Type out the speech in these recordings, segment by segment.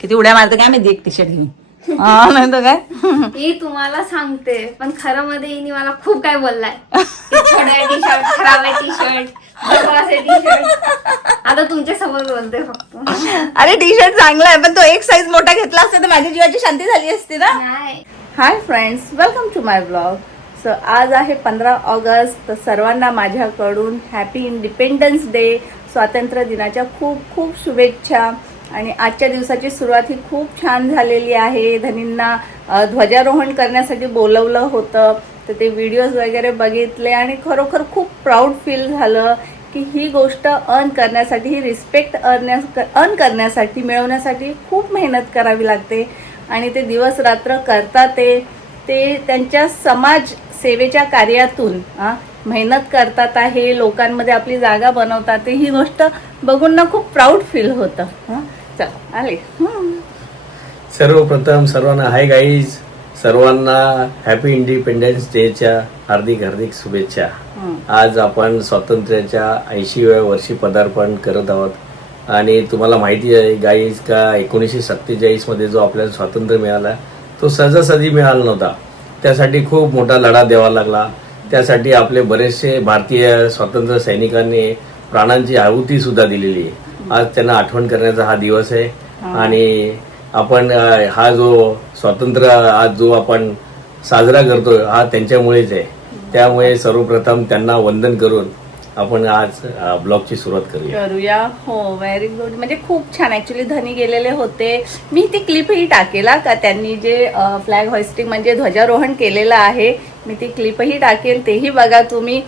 किती उड्या मारतो काय माहिती एक टी शर्ट घेऊन. नाही तर काय. ही तुम्हाला सांगते पण खरं मध्ये हिने मला खूप काय बोललाय. टी शर्ट खराब आहे, टी शर्ट. आता तुमच्या समोर बोलते फक्त. अरे टी शर्ट चांगला आहे पण तो एक साईज मोठा घेतला असता तर माझ्या जीवाची शांती झाली असती ना. नाही. Hi friends, welcome to my blog. So आज आहे 15 ऑगस्ट. तर सर्वांना माझ्याकडून हॅपी इंडिपेंडन्स डे, स्वातंत्र्य दिनाच्या खूप खूप शुभेच्छा. आणि आजच्या दिवसाची सुरुवात ही खूप छान झालेली आहे. धनींना ध्वजारोहण करण्यासाठी बोलवलं होतं तर ते व्हिडिओज वगैरे बघितले आणि खरोखर खूप प्राऊड फील झालं की ही गोष्ट अर्न करण्यासाठी, ही रिस्पेक्ट अर्न करण्यासाठी, मिळवण्यासाठी खूप मेहनत करावी लागते. आणि ते दिवस रात्र करतात ते त्यांच्या समाज सेवेच्या कार्यातून मेहनत करतात आहे, लोकांमध्ये आपली जागा बनवतात. ही गोष्ट बघून ना खूप प्राऊड फील होतं. चल आले. सर्वप्रथम सर्वांना हाय गाईज, सर्वांना हॅपी इंडिपेंडन्स डेच्या हार्दिक हार्दिक शुभेच्छा. आज आपण स्वातंत्र्याच्या 80व्या वर्षी पदार्पण करत आहोत. आणि तुम्हाला माहिती आहे गाईज का 1947 मध्ये जो आपल्याला स्वातंत्र्य मिळाला तो सहजासहजी मिळाला नव्हता. त्यासाठी खूप मोठा लढा द्यावा लागला. त्यासाठी आपले बरेचसे भारतीय स्वातंत्र्य सैनिकांनी प्राणांची आहुती सुद्धा दिलेली आहे. आज त्यांना आठवण करण्याचा हा दिवस आहे. आणि आपण हा जो स्वातंत्र्य आज जो आपण साजरा करतोय हा त्यांच्यामुळेच आहे. त्यामुळे सर्वप्रथम त्यांना वंदन करून आपण आज ब्लॉगची सुरुवात करूया. हो, व्हेरी गुड. म्हणजे खूप छान. ऍक्च्युली धनी गेलेले होते. मी ती क्लिपही टाकेला का त्यांनी जे फ्लॅग होइस्टिंग म्हणजे ध्वजारोहण केलेलं आहे. मी ती क्लिपही टाकेल, तेही बघा तुम्ही.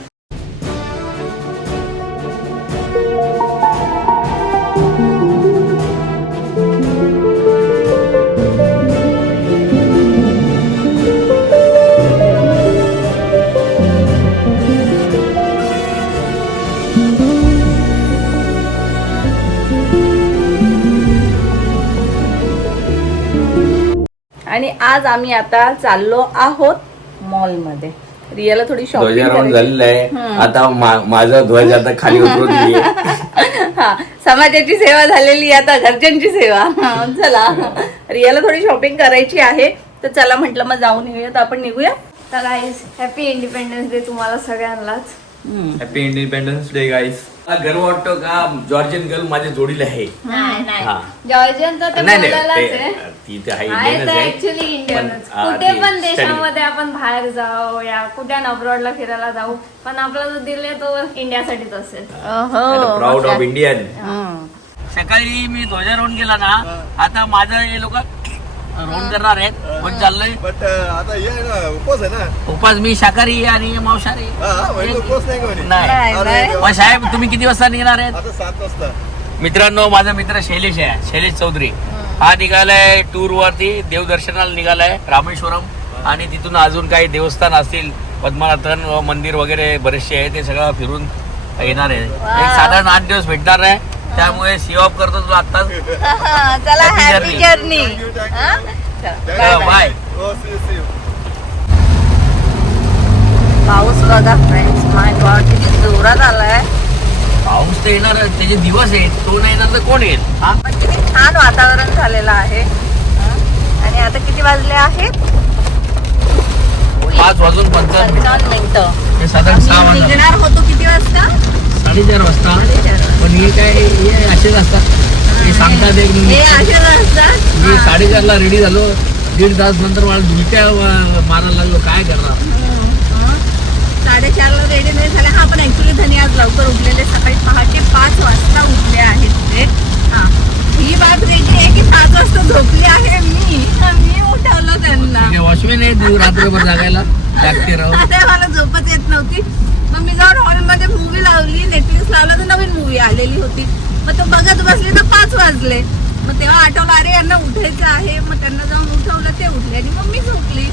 आणि आज आम्ही आता चाललो आहोत मॉलमध्ये. रियाला थोडी शॉपिंग ध्वजारोहण झालेलं आहे. आता माझा ध्वज आता खाली उतरवली आहे. हा, समाजाची सेवा झालेली, आता घरच्यांची सेवा. चला, रियाला थोडी शॉपिंग करायची आहे तर चला म्हटलं मग जाऊन येऊयात. आपण निघूया. तर गाईज हॅपी इंडिपेंडन्स डे तुम्हाला सगळ्यांनाच. हॅपी इंडिपेंडन्स डे गाईस. गर्व वाटतो का जॉर्जियन गर्ल माझ्या जोडीला आहे. हा. जॉर्जियन तर ते नाही बोलायलाच नाही आहे. ती तर आहे, आहे इंडियनच तर आहे. ऍक्च्युली इंडियनच. पण, कुठे ती पण study. देशामध्ये आपण बाहेर जाऊ या कुठे अब्रॉडला फिरायला जाऊ पण आपला जो दिल आहे तो इंडियासाठीच असेल. Proud of Indian. सकाळी मी ध्वजारोहण केला ना, आता माझं हे लोक रोहन करणार आहेत. पण चाललंय बट आता ये ना, उपवास आहे ना. उपास. मी शाकाहारी आणि मांसाहारी म्हणजे उपवास नाही का म्हणे? नाही. अरे, मग साहेब तुम्ही किती वाजता निघणार आहेत? आता 7 वाजता. मित्रांनो, माझा मित्र शैलेश आहे, शैलेश चौधरी. हा निघालाय टूर वरती, देवदर्शनाला निघालाय रामेश्वरम. आणि तिथून अजून काही देवस्थान असतील, पद्मनाथन मंदिर वगैरे बरेचसे आहे, ते सगळं फिरून येणार आहे. एक साधारण 8 दिवस भेटणार आहे. त्यामुळे सी ऑफ करतो तुला आत्ताच. चला, हॅपी जर्नी. बाय. हो, see you, see you. पाऊस बघा फ्रेंड्स, माय गॉड किती जोरात आलाय. पाऊस तर येणार, त्याचे दिवस आहेत. तो नाही येणार तर कोण येईल? पण किती छान वातावरण झालेलं आहे. आणि आता किती वाजले आहेत? 5:55 मिनिटं. हे साधारण 6 वाजता, निघणार होतो किती वाजता? 4:30 वाजता. पण हे काय, हे असेच असतात. हे सांगतात एक हे असे असतात. मी 4:30ला रेडी झालो. 1.5 तास नंतर मला दुलट्या मारायला लागलो. काय करणार? 4:30ला रेडी नाही झाले. हा, पण ऍक्च्युली धनी आज लवकर उठलेले. सकाळी पहाटे 5 वाजता उठले आहेत ते. हा, ही बात वेगळी आहे की 7 वाजता झोपली आहे मी उठवलं त्यांना. वॉचमॅन आहे तू, रात्रभर जागायला लागते राहू. आता मला झोपच येत नव्हती. मग मी जाऊन हॉलमध्ये मूवी लावली, नेटफ्लिक्स लावला तर नवीन मूवी आलेली होती. मग तो बघत बसले तर 5 वाजले. मग तेव्हा आठवलं अरे यांना उठायचं आहे. मग त्यांना जाऊन उठवलं, ते उठले आणि मग मी झोपली.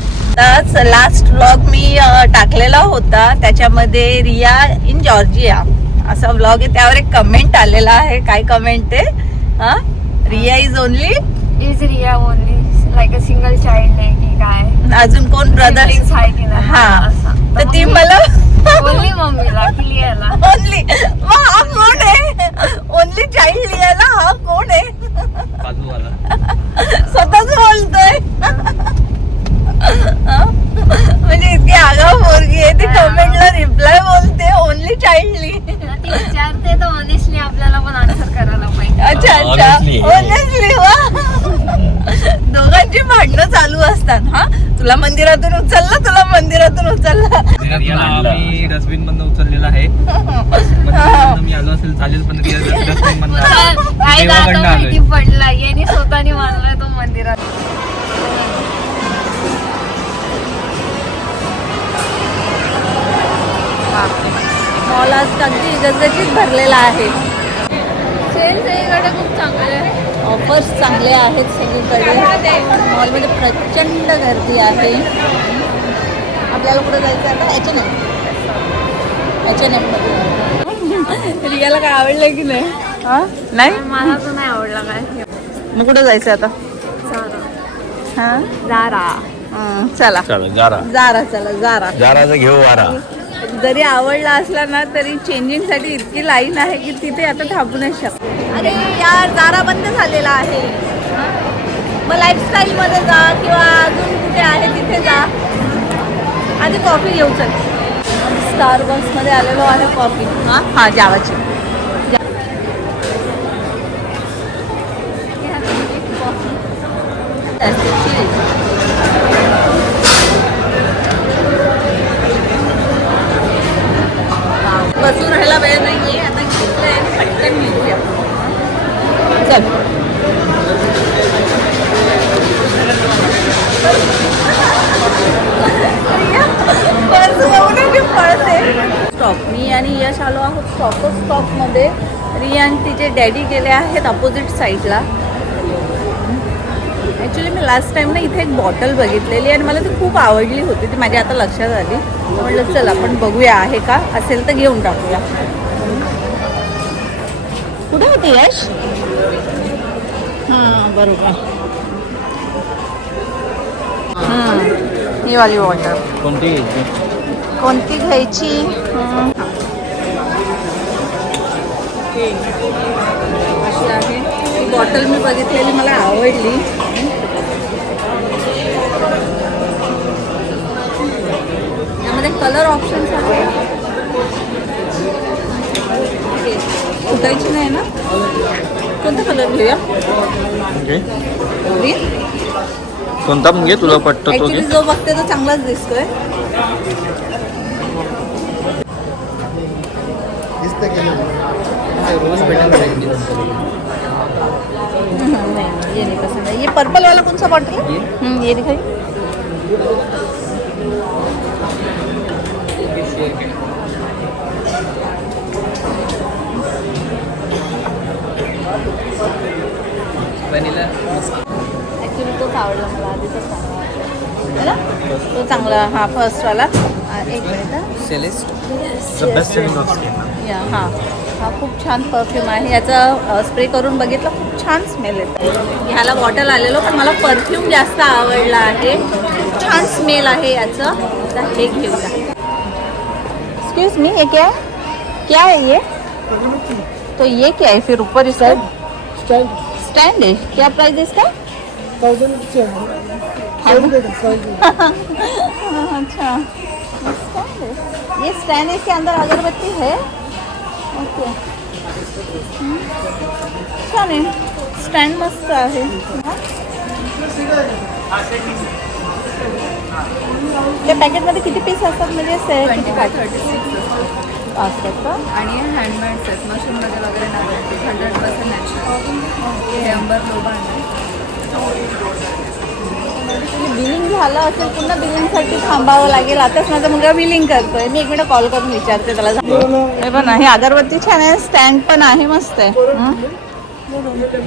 तर लास्ट व्लॉग मी टाकलेला होता, त्याच्यामध्ये रिया इन जॉर्जिया असा व्लॉग आहे. त्यावर एक कमेंट आलेला आहे. काय कमेंट आहे? Riya is only is Riya only like a single child आहे की काय? अजून कोण ब्रदर आहे की नाही? हा, तर ती मला ओनली मम्मीला की लिहायला ओनली. हा कोण आहे? ओनली चाइल्ड लिहायला हा कोण आहे? बाजूवाला स्वतःच बोलतोय. म्हणजे इतकी आगाऊ पोरगी आहे ती कमेंटला रिप्लाय बोलते ओनली चाइल्डली. ती विचारते तर ऑनेस्टली आपल्याला पण आन्सर करायला पाहिजे. अच्छा अच्छा ऑनेस्टली वा. दोघांची भांडणं चालू असतात. हा तुला मंदिरातून उचललं तुला मंदिरातून उचललं. मी डस्टबिन मधून उचललेला आहे. मंदिरातून मी आलो असेल चालेल पण डस्टबिन मधून काय देवाकडनं आता माहिती आलोय. पडला याने स्वतःने मानलाय तो मंदिरात. मॉल आज अगदी गजगजीत भरलेला आहे. सेल सगळीकडे खूप चांगले आहे. ऑफर्स चांगले आहेत सगळीकडे. मॉलमध्ये प्रचंड गर्दी आहे. आपल्याला कुठं जायचं आता H&M मध्ये. रियाला काय आवडलं की नाही? हा नाही मला तर नाही आवडला काय. मग कुठं जायचं आता? हा जारा चला चला जारा जारा चला जारा. जाराचं घेऊ वारा. जरी आवडला असला ना तरी चेंजिंग साठी इतकी लाईन आहे की तिथे आता थांबू नाही शकत. अरे यार जारा बंद झालेला आहे. मग लाईफस्टाईल मध्ये जा किंवा अजून कुठे आहे तिथे जा. आधी कॉफी घेऊ चल. स्टारबक्स मध्ये आलेलो आहे कॉफी. हा जावाची. बसून राहायला वेळ नाहीये. आता घेतलंय पटकन निघूया. चल स्टॉक मी आणि यश आलो आहोत स्टॉक मध्ये. रिया आणि तिचे डॅडी गेले आहेत अपोजिट साईडला. ॲक्च्युली मी लास्ट टाइम ना इथे एक बॉटल बघितलेली आणि मला ती खूप आवडली होती. ती माझ्या आता लक्षात आली. म्हटलं चल आपण बघूया आहे का असेल तर घेऊन टाकूया. कुठे होते यश? हा बरोबर. ही वाली वॉटर कोणती कोणती घ्यायची? अशी आहे ही बॉटल मी बघितलेली मला आवडली. यामध्ये कलर ऑप्शन्स आहेत. फुटायची नाही ना? कोणता कलर घेऊया? ग्रीन. कोणता पण घे तुला पटतो तो घे. ऍक्च्युली जो बघते तो चांगलाच दिसतोय. दिसतं की नाही? नहीं ये नहीं पसंद है. ये पर्पल वाला कौन सा बॉटल है? ये दिखाई. ॲक्च्युली तोच आवडला मला आधीच चांगला तो चांगला. हा फर्स्ट वाला. एक मिनिट. या हा हा खूप छान परफ्यूम आहे. याचा स्प्रे करून बघितलं खूप छान स्मेल येतो. ह्याला बॉटल आलेलो पण मला परफ्यूम जास्त आवडला आहे. खूप छान स्मेल आहे याचं. तर हे घेऊया. एक्सक्यूज मी ये क्या है? क्या है ये? तो ये क्या है फिर ऊपर इसका? स्टैंड है. क्या प्राइस है इसका? अच्छा स्टैंड है. ये स्टैंड है. इसके अंदर अगरबत्ती है. ओके छान आहे. स्टँड मस्त आहे. त्या पॅकेटमध्ये किती पीस असतात म्हणजे किती असतात का? आणि हँडमेड्स आहेत. मशीनमध्ये वगैरे नाही. 100% नॅचरल. हे अंबर लोबा आहे. बिलिंग झालं असेल पुन्हा बिलिंगसाठी थांबावं लागेल. आताच माझा मुलगा बिलिंग करतोय. मी एक मिनिट कॉल करून विचारते त्याला. हे पण आहे अगरबत्ती छान आहे. स्टँड पण आहे मस्त आहे.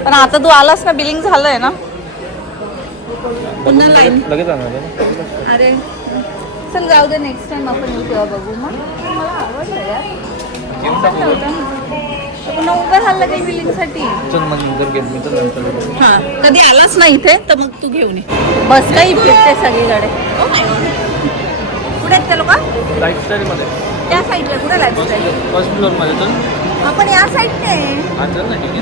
पण आता तू आलास ना बिलिंग झालंय ना पुन्हा लाईन. लगेच आणणार. अरे चल जाऊ दे. नेक्स्ट टाइम आपण येऊ तेव्हा बघू. मग मला आवडलं यार. पुन्हा उभं राहिलं काही बिलिंगसाठी. चल मग नंतर घेत मी तर नंतर. हां कधी आलास ना इथे तर मग तू घेऊन ये. बस काही फिरते सगळीकडे. कुठे आहेत ते लोक? लाईफस्टाईल मध्ये त्या साईडला. कुठे लाईफस्टाईल? फर्स्ट फ्लोअर मध्ये चल. आपण या साईडने. हा चल ना ठीक आहे.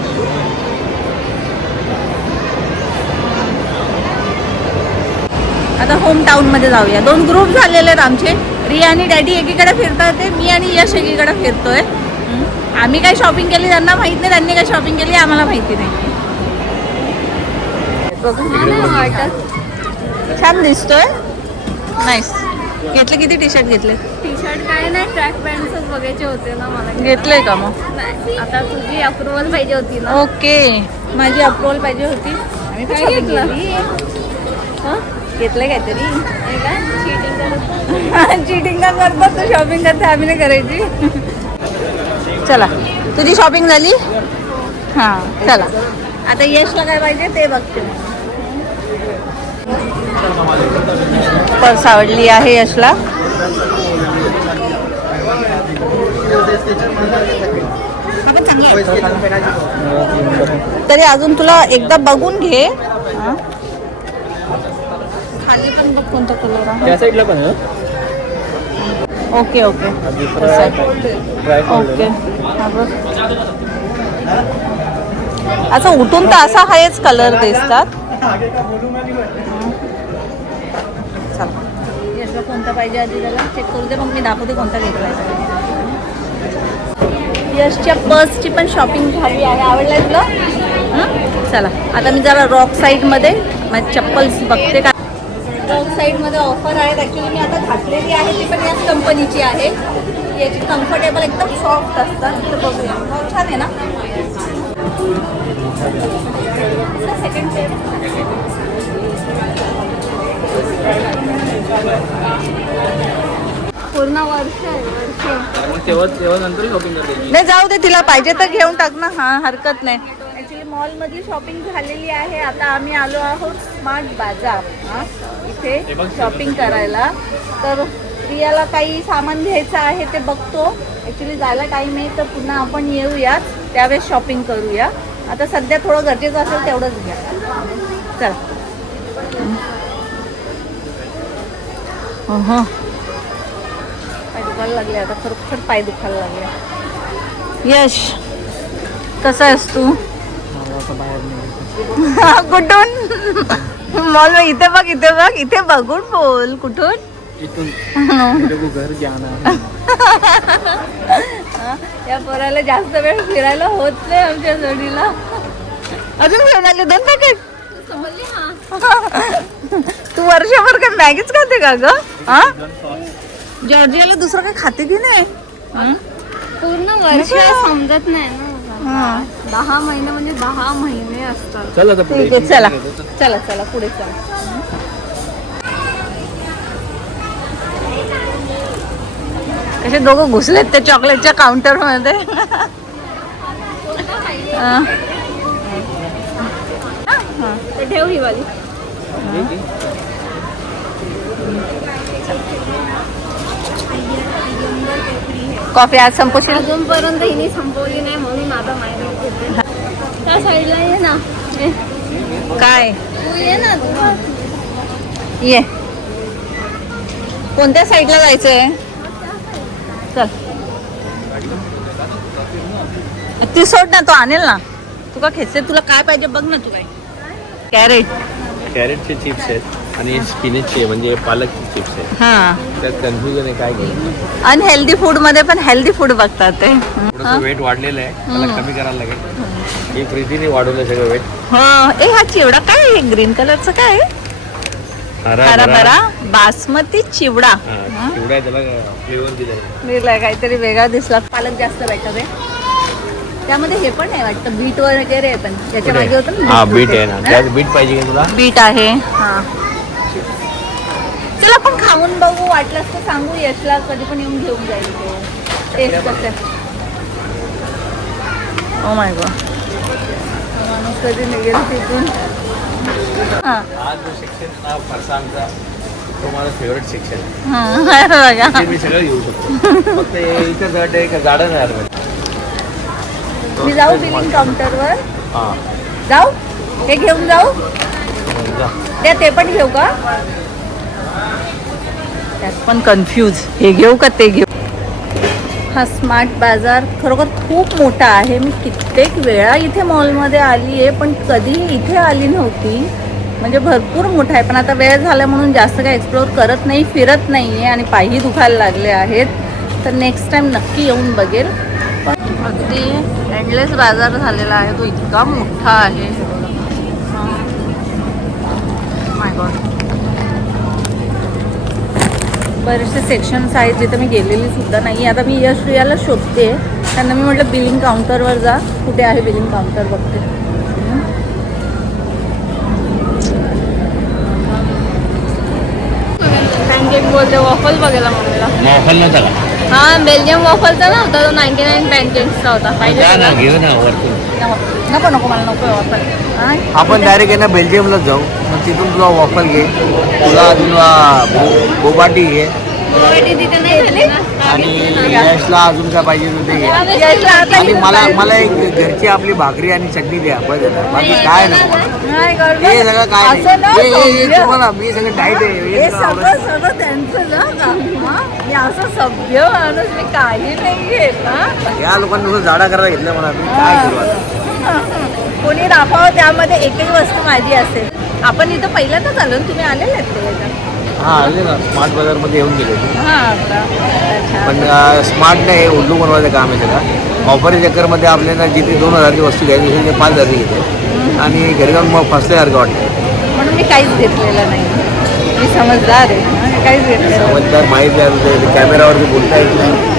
आता होम टाऊनमध्ये जाऊया. 2 ग्रुप झालेले आहेत आमचे. रिया आणि डॅडी एकीकडे फिरतात ते, मी आणि यश एकीकडे फिरतोय. आम्ही काय शॉपिंग केली त्यांना माहित नाही, त्यांनी काय शॉपिंग केली आम्हाला माहिती नाही. छान दिसतोय. नाईस. घेतले किती टी शर्ट घेतले? टी शर्ट काय नाही, ट्रॅक पॅन्टच बघायचे होते ना मला. घेतले का मग? नाही, आता तुझी अप्रुव्हल पाहिजे होती ना. ओके, माझी अप्रुव्हल पाहिजे होती. आम्ही पण काय shopping घेतलं? केली. घेतलंय काहीतरी. चिटिंग का करतात तू, शॉपिंग करते आम्ही नाही करायची. चला, तुझी शॉपिंग झाली? हां, चला आता यशला काय पाहिजे ते बघते. पर्स आवडली आहे यशला. तरी अजून तुला एकदा बघून घे. हां, खाली पण बघ कोणता कलर आहे. त्या साईडला पण आहे ओके ओके ओके. असं उठून तर असा हाच कलर दिसतात. चला, यशला कोणता पाहिजे आधी त्याला चेक करू दे, मग मी दाखवते कोणता घेतलाय. यशच्या पर्सची पण शॉपिंग झाली आहे. आवडलाय तुला? चला, आता मी जरा रॉक साईडमध्ये माझी चप्पल्स बघते. का रॉक साईडमध्ये ऑफर आहेत. ॲक्च्युली मी आता घातलेली आहे ती पण याच कंपनीची आहे. याची कम्फर्टेबल एकदम सॉफ्ट असतात. तर बघूया, छान आहे ना. सेकंड पेअर पूर्ण वर्ष आहे, वर्ष. तेव्हा नंतर शॉपिंग करते. नाही, जाऊ दे, तिला पाहिजे तर घेऊन टाक ना. हां, हरकत नाही. ॲक्च्युली मॉलमधली शॉपिंग झालेली आहे. आता आम्ही आलो आहोत स्मार्ट बाजार. हां, इथे शॉपिंग करायला. तर रियाला काही सामान घ्यायचं आहे ते बघतो. ॲक्च्युली जायला टाईम आहे, तर पुन्हा आपण येऊयात त्यावेळेस शॉपिंग करूया. आता सध्या थोडं गरजेचं असेल तेवढंच घ्या. चला. पाय दुखायला लागले आता, खरोखर पाय दुखायला लागले. यश, कसा आहेस तू? कुठून? मॉल इथे बघ, इथे बघ, इथे बघून बोल. कुठून? घर जाना. या पोराला जास्त वेळ फिरायला होत नाही आमच्या जोडीला. अजून घेऊन आले 2 पॅकेट. तू वर्षभर काय मॅगीच खाते का ग? हा, जॉर्जियाला दुसरं काही खाते की नाही? पूर्ण वर्ष समजत नाही ना. 10 महिने म्हणजे 10 महिने असतात. चल आता पुढे. ठीक आहे, चला चला चला पुढे चला. कसे दोघं घुसलेत त्या चॉकलेटच्या काउंटर मध्ये. ठेव ही वाली. कॉफी आज संपवशील? अजूनपर्यंत हिने संपवली नाही म्हणून आता माहिती. त्या साईडला ये ना. काय तू ये ना. तू ये, कोणत्या साईडला जायचंय? चल, ती सोड ना, तो आणेल ना. तुला खेचते, तुला काय पाहिजे बघ ना. तुला कॅरेट, कॅरेटचे चिप्स आहेत आणि स्पिनेचचे म्हणजे पालकचे चिप्स आहेत. हा, त्यात कन्फ्युजन आहे काय घ्यायचं. अनहेल्दी फूड मध्ये पण हेल्दी फूड बघतात ते. थोडंसं वेट वाढलेलं आहे, त्याला कमी करायला लागेल. ही प्रीतीने वाढवलं सगळं वेट. हा, ए हा चिवडा काय आहे? ग्रीन कलरचं काय आहे? हरा बासमती चिवडा. चिवडा त्याला फ्लेवर दिला. दिलाय काहीतरी वेगळा दिसला. पालक जास्त बेटर आहे. त्यामध्ये हे पण आहे वाटतं, बीट वगैरे आहे. पण त्याच्या मागे होतं हा, ना बीट आहे ना. त्यात बीट पाहिजे का तुला? बीट आहे. हा, चला आपण खाऊन बघू. वाटलंच तर सांगू यशला, कधी पण येऊन घेऊन जाईल ते. टेस्ट कसं. ओ माय गॉड, माणूस कधी निघेल तिथून. हा, हा जो सेक्शन ना फरसाणचा, तो माझा फेवरेट सेक्शन. हा, बघा. मी सगळं घेऊ शकतो. फक्त इथं जड आहे का गार्डन आहे. मी जाऊ बिलिंग काउंटरवर? हा, जाऊ, हे घेऊन जाऊ. त्या ते पण घेऊ का? त्यात पण कन्फ्यूज, हे घेऊ का ते घेऊ. हा स्मार्ट बाजार खरोखर खूप मोठा आहे. मी कित्येक वेळा इथे मॉलमध्ये आली आहे, पण कधीही इथे आली नव्हती. म्हणजे भरपूर मोठा आहे. पण आता वेळ झाला म्हणून जास्त काही एक्सप्लोअर करत नाही, फिरत नाही आहे आणि पायही दुखायला लागले आहेत. तर नेक्स्ट टाइम नक्की येऊन बघेल. पण अगदी एंडलेस बाजार झालेला आहे, तो इतका मोठा आहे. माय गॉड, बरेचसे सेक्शन्स आहेत जिथे मी गेलेली सुद्धा नाही. आता मी यश प्रियाला शोधते, त्यांना मी म्हटलं बिलिंग काउंटरवर जा, कुठे आहे बिलिंग काउंटर बघते. पॅनकेक बोलते, वॉफल बघायला मम्मीला. मोबाईल नव्हता का? हा, बेल्जियम वॉफलचा नव्हता तो, 99 पॅनकेक्सचा होता. पाहिजे जा ना, तुला? घेऊ ना वरतून. नको नको, मला नको वापर. आपण डायरेक्ट आहे ना बेल्जियमला जाऊ, मग तिथून तुला वॉफल घे, तुला अजून बोबाटी घे गुवाहाटी तिथे नाही झाली ना? आणि यशला अजून काय पाहिजे ते घे. आणि मला एक घरची आपली भाकरी आणि चटणी द्या, बस झालं. बाकी काय नको मला. हे सगळं काय नाही. हे तुम्हाला मी सगळं डाईट आहे, हे हे सगळं आवडतं. सगळं त्यांचं ना का? मी असं सभ्य माणूस, मी काही नाही घेत. या लोकांनी नुसतं जाडा करायला घेतलं मला, मी काय करू आता. कोणी राखावं त्यामध्ये एकही वस्तू माझी असेल. आपण इथं पहिल्यांदाच आलो ना, तुम्ही आलेले आहेत त्याच्यात? हा आले ना, स्मार्ट बाजारमध्ये येऊन गेले ते. हां का? अच्छा. पण स्मार्ट नाही, उल्लू बनवायचं काम आहे सगळं. ऑफरच्या चक्करमध्ये आपल्याला जिथे 2000ची वस्तू घ्यायची असेल ते 5000ची घेतो आणि घरी जाऊन मग फसल्यासारखं वाटतं. म्हणून मी काहीच घेतलेलं नाही. मी समजदार आहे, मी काहीच घेतलेलं नाही. समजदार माहीत आहे, कॅमेरावरती बोलता येत नाही.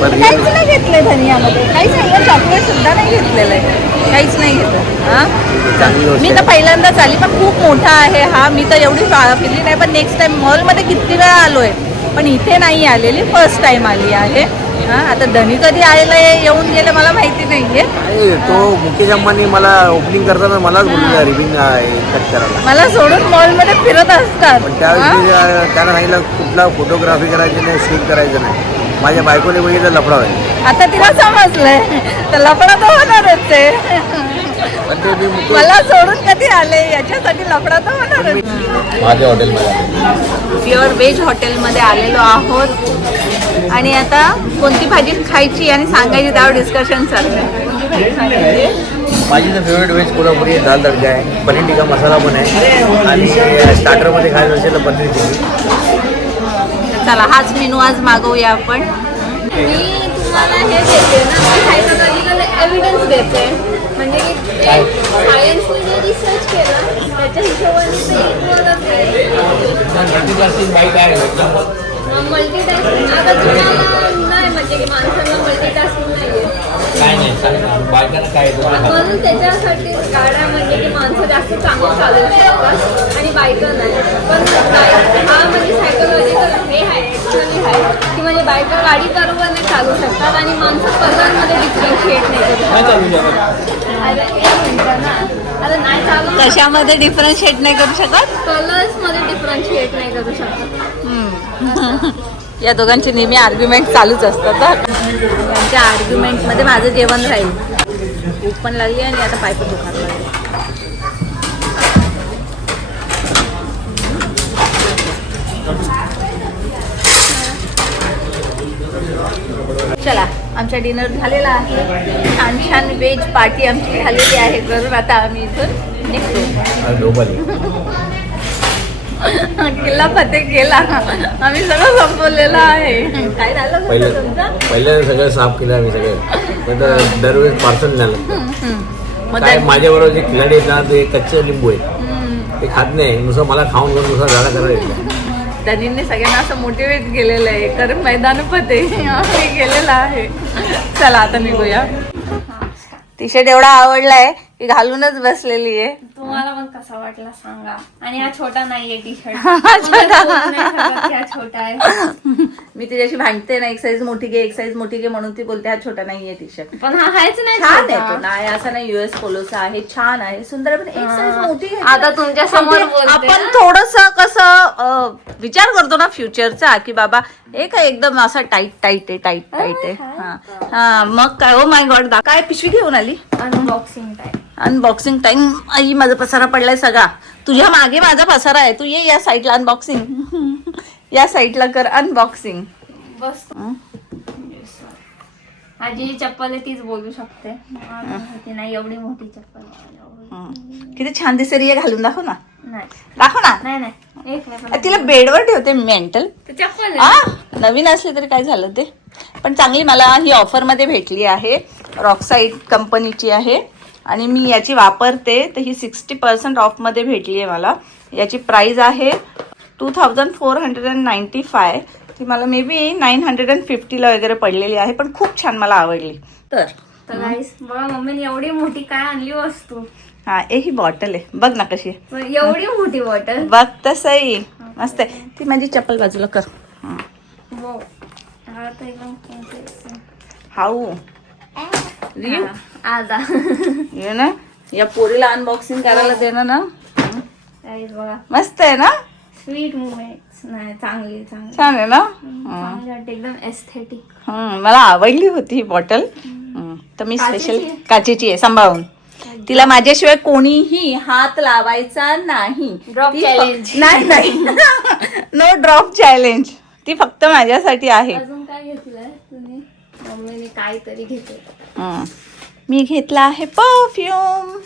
पण काहीच नाही घेतलंय धनियामध्ये, काहीच नाही. चॉकलेट सुद्धा नाही घेतलेलं आहे, काहीच नाही घेतलं. हां, चांगली गोष्ट मी आहे. तर पहिल्यांदाच आली, पण खूप मोठा आहे हा. मी तर एवढी फिरली नाही, पण नेक्स्ट टाइम मॉलमध्ये किती वेळा आलो आहे, पण इथे नाही आलेली, फर्स्ट टाइम आली आहे. हां, आता धनी कधी आलेला येऊन गेलं मला माहिती नाही आहे. नाही, तो मुकेश अंबानी मला ओपनिंग करताना मलाच बोलला रिबिन कट करायला. मला सोडून मॉलमध्ये फिरत असतात. पण त्यावेळेस मी त्याला सांगितलं कुठला फोटोग्राफी करायची नाही, शूट करायचं नाही. माझ्या बायकोने बघितलं लफडा व्हायला. आता तिला समजलंय, तर लफडा तर होणारच आहे. पण ते मी मुकेश मला सोडून कधी आले, याच्यासाठी लफडा तर होणारच. माझ्या हॉटेलमध्ये प्युअर व्हेज हॉटेलमध्ये आलेलो आहोत आणि आता कोणती भाजी खायची आणि सांगायची त्यावर डिस्कशन चाललंय. कोणती भाजी सांगायची? माझी तर फेवरेट व्हेज कोल्हापुरी आहे, दाल तडका आहे, पनीर टिक्का मसाला पण आहे आणि स्टार्टरमध्ये खायचं असेल तर पनीर चिली. चला हाच मेनू आज मागवूया आपण. मी तुम्हाला हे देते ना, मी सायकोलॉजिकल एव्हिडन्स देते. म्हणजे की सायन्सने जे रिसर्च केला त्याच्या हिशोबाने ते इक्वलच आहे. मल्टीटास्किंग आता तुम्हाला नाही, म्हणजे की माणसांना मल्टीटास्किंग नाही आहे. म्हणून त्याच्यासाठी गाड्या म्हणजे की माणसं जास्त चांगलं चालवू शकतात आणि बायका नाही. पण हा म्हणजे सायकोलॉजिकल हे आहे, ॲक्च्युअली आहे की म्हणजे बायका गाडी बरोबर नाही चालू शकतात आणि माणसं कलरमध्ये डिफरन्शिएट नाही करू शकतात. अरे एक मिनटं ना, आता नाही चालू कशामध्ये डिफरन्शिएट नाही करू शकत? कलर्समध्ये डिफरन्शिएट नाही करू शकत. या दोघांची नेहमी आर्ग्युमेंट चालूच असतात. त्यांच्या आर्ग्युमेंटमध्ये माझं जेवण राहील. भूक पण लागली आणि आता पाय पण दुखायला लागले. चला, आमचा डिनर झालेला आहे. छान छान व्हेज पार्टी आमची झालेली आहे करून. आता आम्ही इथून निघतो. किल्ला फतेह केला, आम्ही सगळं संपवलेलं आहे. काय झालं पहिलं सगळं साफ केलं आम्ही सगळं. दरवेळेस पार्सल झालं. मग काय माझ्याबरोबर जे खिलाडी आहेत ना, ते कच्चे लिंबू आहेत, ते खात नाही. नुसतं मला खाऊन घेऊन नुसतं झाडा करायला. त्यांनी सगळ्यांना असं मोटिवेट केलेलं आहे, कारण मैदान फतेह आम्ही केलेला आहे. चला आता निघूया. टी शर्ट एवढा आवडलाय की घालूनच बसलेली आहे. तुम्हाला पण कसा वाटला सांगा. आणि हा छोटा नाहीये टी शर्ट, हा छोटा आहे. मी तिच्याशी भांडते ना, एक साईज मोठी घे, एक साईज मोठी घे, म्हणून ती बोलते हा छोटा नाहीये टी शर्ट. पण हा आहेच नाही छान छोटा. आहे तो, नाही असं नाही. युएस पोलोचा आहे, छान आहे, सुंदर आहे, पण एक साईज मोठी घे. आता तुमच्या समोर बोलते आपण ना. थोडस कसं विचार करतो ना फ्युचरचा, की बाबा हे काय एकदम असा टाईट आहे. हा मग काय, ओ माय गॉड, काय पिशवी घेऊन आली? Unboxing time. Unboxing time. आई माझा पसारा पडलाय सगळा. तुझ्या मागे माझा पसारा आहे. तू ये या साईडला अनबॉक्सिंग. या साईडला कर अनबॉक्सिंग. बस आजी चप्पल आहे तीच बोलू शकते. नाही एवढी मोठी चप्पल किती छान दिसेल, ये घालून दाखव ना. दाखव ना. नाही एक नाही तिला बेडवर ठेवते मेंटल. चप्पल नवीन असली तरी काय झालं ते, पण चांगली मला ही ऑफरमध्ये भेटली आहे. रॉकसाईड कंपनीची आहे आणि मी याची वापरते, तर ही 60% ऑफमध्ये भेटली आहे मला. याची प्राइस आहे 2495. ती मला मे बी 950ला वगैरे पडलेली आहे, पण खूप छान मला आवडली. तर गाईस बघा मम्मीने एवढी मोठी काय आणली वस्तू. हा ही बॉटल आहे, बघ ना कशी आहे. एवढी मोठी बॉटल बघ तसंही मस्त आहे. ती माझी चप्पल बाजूला कर. हाऊ आता ये ना, या पोरीला अनबॉक्सिंग करायला देणं ना. बघा मस्त आहे ना, स्वीट मुमेंट. नाही चांगली छान आहे ना. चांगली वाटते, एकदम एस्थेटिक. मला आवडली होती ही बॉटल. तर मी स्पेशल काचेची आहे, सांभाळून. तिला माझ्याशिवाय कोणीही हात लावायचा नाही. Drop ती challenge. नाही नो ड्रॉप चॅलेंज. ती फक्त माझ्यासाठी आहे. अजून काय घेतलंय तुम्ही? मम्मीने काहीतरी घेतलं. मी घेतला आहे परफ्यूम.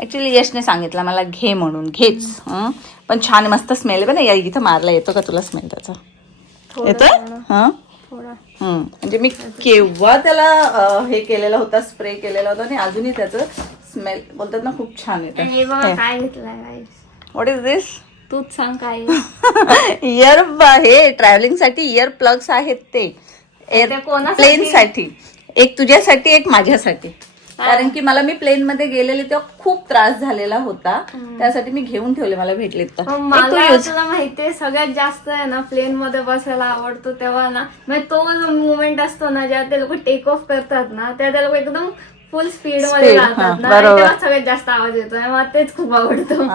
ऍक्च्युली यशने सांगितलं मला घे म्हणून, घेच. पण छान मस्त स्मेल पण. या इथं मारला येतो का तुला स्मेल त्याचा? येतो. म्हणजे मी केव्हा त्याला हे केलेलं होता, स्प्रे केलेला होता आणि अजूनही त्याचं स्मेल बोलतात ना खूप छान येतं. हे बघा काय घेतलंय गाईस. व्हॉट इज दिस? तूच सांग काय. इयर हे ट्रॅव्हलिंग साठी इयर प्लग्स आहेत ते प्लेन साठी. एक तुझ्यासाठी, एक माझ्यासाठी. कारण की मला मी प्लेन मध्ये गेलेले तेव्हा खूप त्रास झालेला होता, त्यासाठी मी घेऊन ठेवले. मला भेटले तर मला तुला माहितीये सगळ्यात जास्त आहे ना प्लेन मध्ये बसायला आवडतो तेव्हा ना, म्हणजे तो मुवमेंट असतो ना जेव्हा ते लोक टेक ऑफ करतात ना, तेव्हा ते लोक एकदम फुल स्पीड मध्ये जातात ना, तेव्हा सगळ्यात जास्त आवाज येतो. मला तेच खूप आवडतं.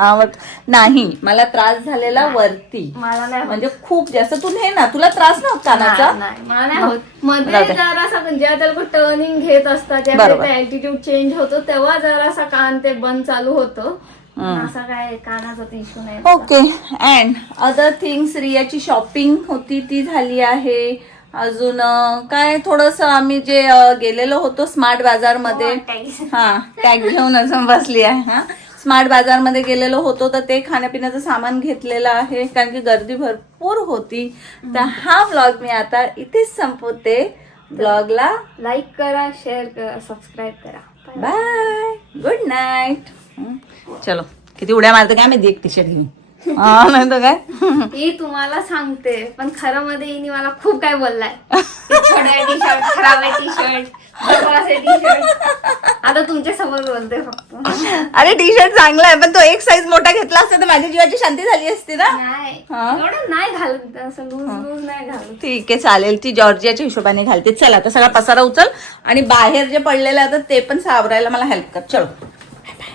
नाही मला त्रास झालेला वरती, मला नाही म्हणजे खूप जास्त. तू हे ना, तुला त्रास नव्हता कानाचा? नाही मला नाही होत. मध्ये जरासा जेव्हा ते लोक टर्निंग घेत असतात, ऍटिट्यूड चेंज होतो, तेव्हा जरासा कान ते बंद चालू होतं. असा काय कानाचा इश्यू नाही. ओके. अँड अदर थिंग्स, रियाची शॉपिंग होती ती झाली आहे. अजून काय थोडस आम्ही जे गेलेलो होतो स्मार्ट बाजार मध्ये, टॅग घेऊन अजून बसली आहे. स्मार्ट बाजार मध्ये गेलेलो होतो, तर ते खाण्यापिण्याचं सामान घेतलेलं आहे, कारण की गर्दी भरपूर होती. तर हा व्लॉग मी आता इथेच संपवते. ब्लॉगला लाईक करा, शेअर करा, सबस्क्राईब करा. Bye, good night. चलो, किती उड्या मारते काय माहिती एक टी शर्ट घेऊन. नाही तर काय, ही तुम्हाला सांगते, पण खरं मध्ये हिने मला खूप काय बोललाय. छोटा टी शर्ट, खराब आहे टी शर्ट, टी शर्ट. आता तुमच्या समोर बोलते फक्त. अरे टी शर्ट चांगला आहे, पण तो एक साईज मोठा घेतला असता तर माझ्या जीवाची शांती झाली असती ना. नाही एवढं नाही घालत, असं लूज नाही घालत. ठीक आहे, चालेल. ती जॉर्जियाच्या हिशोबाने घालते. चला आता सगळा पसारा उचल आणि बाहेर जे पडलेलं आहे ते पण सावरायला मला हेल्प कर. चलो.